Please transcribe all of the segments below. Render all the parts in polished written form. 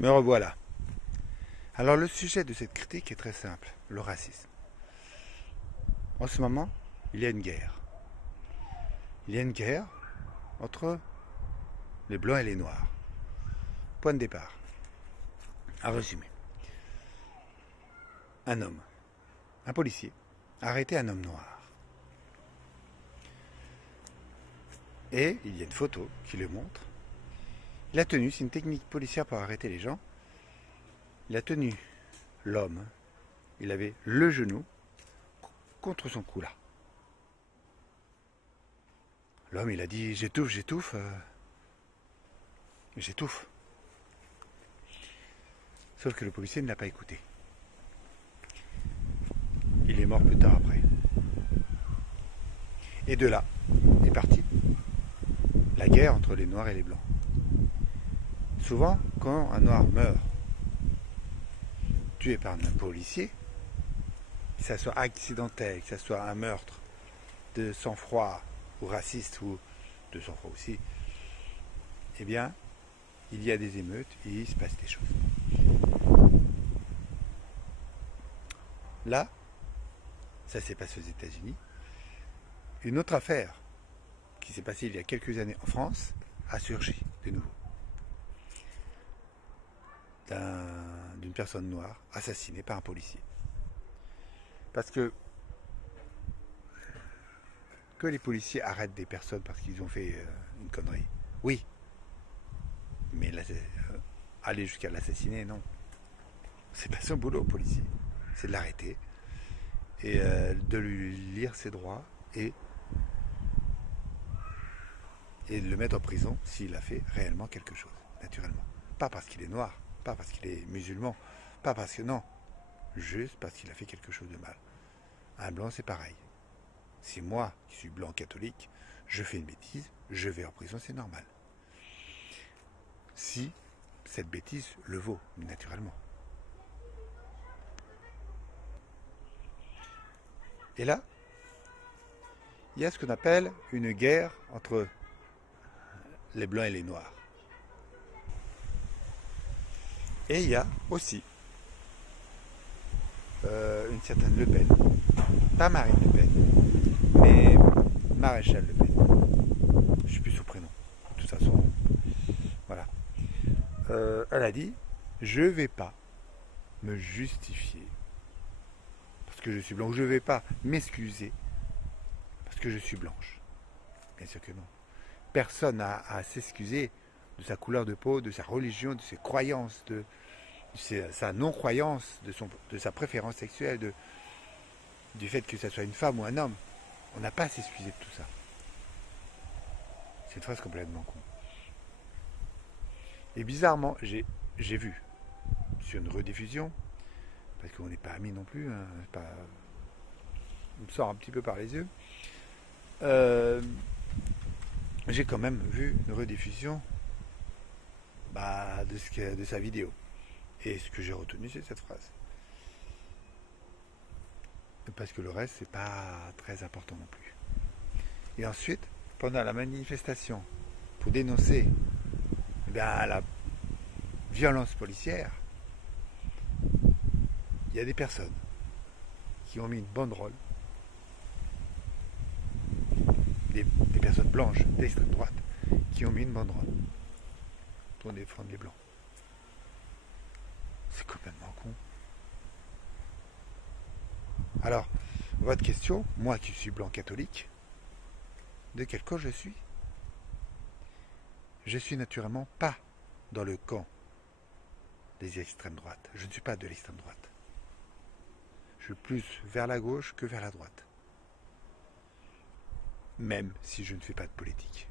Me revoilà. Alors le sujet de cette critique est très simple, le racisme. En ce moment, il y a une guerre. Il y a une guerre entre les blancs et les noirs. Point de départ. À résumer. Un homme, un policier, a arrêté un homme noir. Et il y a une photo qui le montre. Il a tenu, c'est une technique policière pour arrêter les gens. Il a tenu l'homme, il avait le genou contre son cou là. L'homme il a dit j'étouffe, j'étouffe, j'étouffe. Sauf que le policier ne l'a pas écouté. Il est mort plus tard après. Et de là est partie la guerre entre les noirs et les blancs. Souvent, quand un noir meurt tué par un policier, que ça soit accidentel, que ça soit un meurtre de sang-froid ou raciste ou de sang-froid aussi, eh bien, il y a des émeutes et il se passe des choses. Là, ça s'est passé aux États-Unis. Une autre affaire qui s'est passée il y a quelques années en France a surgi de nouveau. D'une personne noire assassinée par un policier. Parce que les policiers arrêtent des personnes parce qu'ils ont fait une connerie, oui. Mais aller jusqu'à l'assassiner, non. C'est pas son boulot, policier. C'est de l'arrêter et de lui lire ses droits et de le mettre en prison s'il a fait réellement quelque chose, naturellement. Pas parce qu'il est noir, pas parce qu'il est musulman, pas parce que non, juste parce qu'il a fait quelque chose de mal. Un blanc, c'est pareil. Si moi, qui suis blanc catholique, je fais une bêtise, je vais en prison, c'est normal. Si cette bêtise le vaut, naturellement. Et là, il y a ce qu'on appelle une guerre entre les blancs et les noirs. Et il y a aussi une certaine Le Pen, pas Marine Le Pen, mais Maréchal Le Pen. Je ne sais plus son prénom. De toute façon, voilà. Elle a dit, je ne vais pas me justifier parce que je suis blanc, je ne vais pas m'excuser parce que je suis blanche. Bien sûr que non. Personne n'a à s'excuser de sa couleur de peau, de sa religion, de ses croyances, de sa non-croyance, de sa préférence sexuelle, du fait que ça soit une femme ou un homme. On n'a pas à s'excuser de tout ça. C'est une phrase complètement con. Et bizarrement, j'ai vu sur une rediffusion, parce qu'on n'est pas amis non plus, hein, on me sort un petit peu par les yeux, j'ai quand même vu une rediffusion de sa vidéo. Et ce que j'ai retenu, c'est cette phrase. Parce que le reste, c'est pas très important non plus. Et ensuite, pendant la manifestation, pour dénoncer la violence policière, il y a des personnes qui ont mis une banderole, des personnes blanches d'extrême droite, qui ont mis une banderole pour défendre les blancs. C'est complètement con. Alors, votre question, moi qui suis blanc catholique, de quel camp je suis? Je suis naturellement pas dans le camp des extrêmes droites. Je ne suis pas de l'extrême droite. Je suis plus vers la gauche que vers la droite. Même si je ne fais pas de politique.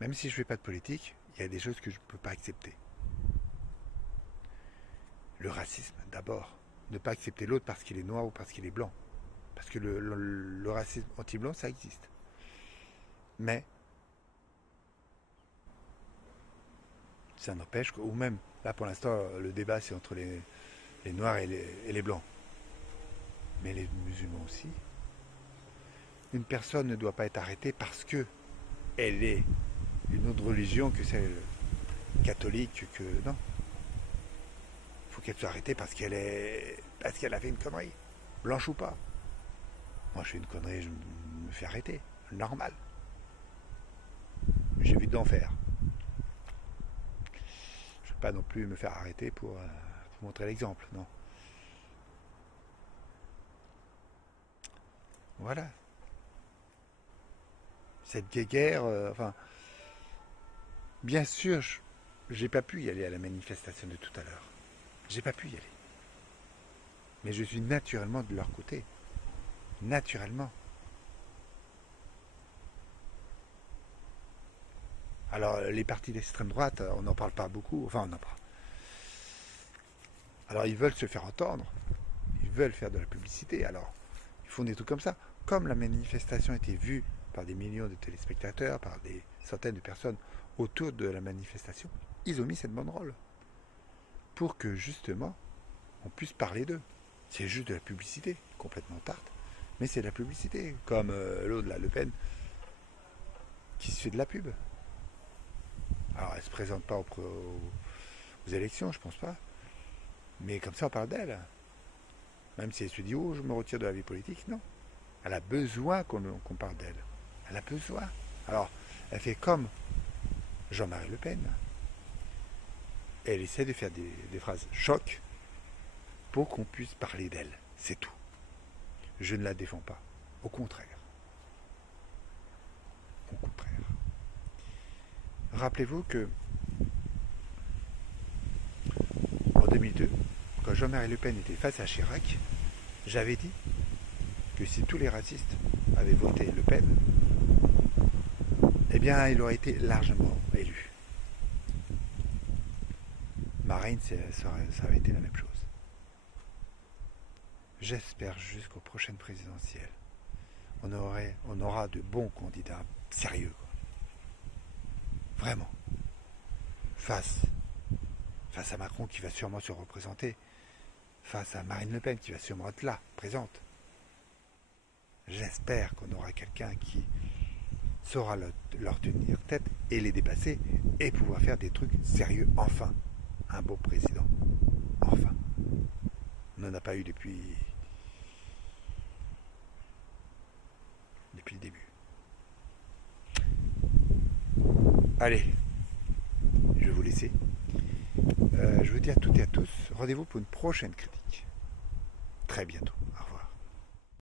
Même si je ne fais pas de politique, il y a des choses que je ne peux pas accepter. Le racisme, d'abord. Ne pas accepter l'autre parce qu'il est noir ou parce qu'il est blanc. Parce que le racisme anti-blanc, ça existe. Mais ça n'empêche que, ou même, là pour l'instant, le débat c'est entre les noirs et les blancs. Mais les musulmans aussi. Une personne ne doit pas être arrêtée parce que elle est une autre religion que celle catholique que non. Il faut qu'elle soit arrêtée parce qu'elle a fait une connerie, blanche ou pas. Moi, je fais une connerie, je me fais arrêter, normal. J'ai vu d'enfer. Je ne vais pas non plus me faire arrêter pour montrer l'exemple, non. Voilà. Cette guéguerre, enfin, bien sûr, j'ai pas pu y aller à la manifestation de tout à l'heure. J'ai pas pu y aller. Mais je suis naturellement de leur côté. Naturellement. Alors, les partis d'extrême droite, on n'en parle pas beaucoup. Enfin, on en parle. Alors, ils veulent se faire entendre. Ils veulent faire de la publicité. Alors, ils font des trucs comme ça. Comme la manifestation était vue par des millions de téléspectateurs, par des centaines de personnes autour de la manifestation, ils ont mis cette banderole. Pour que, justement, on puisse parler d'eux. C'est juste de la publicité, complètement tarte. Mais c'est de la publicité. Comme l'autre, là, Le Pen, qui se fait de la pub. Alors, elle ne se présente pas aux élections, je pense pas. Mais comme ça, on parle d'elle. Même si elle se dit, oh, je me retire de la vie politique, non. Elle a besoin qu'on parle d'elle. Elle a besoin. Alors, elle fait comme Jean-Marie Le Pen. Elle essaie de faire des phrases choc pour qu'on puisse parler d'elle. C'est tout. Je ne la défends pas. Au contraire. Au contraire. Rappelez-vous que en 2002, quand Jean-Marie Le Pen était face à Chirac, j'avais dit que si tous les racistes avaient voté Le Pen, eh bien, il aurait été largement élu. Marine, ça aurait été la même chose. J'espère jusqu'aux prochaines présidentielles, on aura de bons candidats sérieux, quoi. Vraiment. Face à Macron qui va sûrement se représenter, face à Marine Le Pen qui va sûrement être là, présente. J'espère qu'on aura quelqu'un qui saura leur tenir tête et les dépasser et pouvoir faire des trucs sérieux, enfin. Un beau président. Enfin. On n'en a pas eu depuis le début. Allez, je vais vous laisser. Je vous dis à toutes et à tous, rendez-vous pour une prochaine critique. Très bientôt. Au revoir.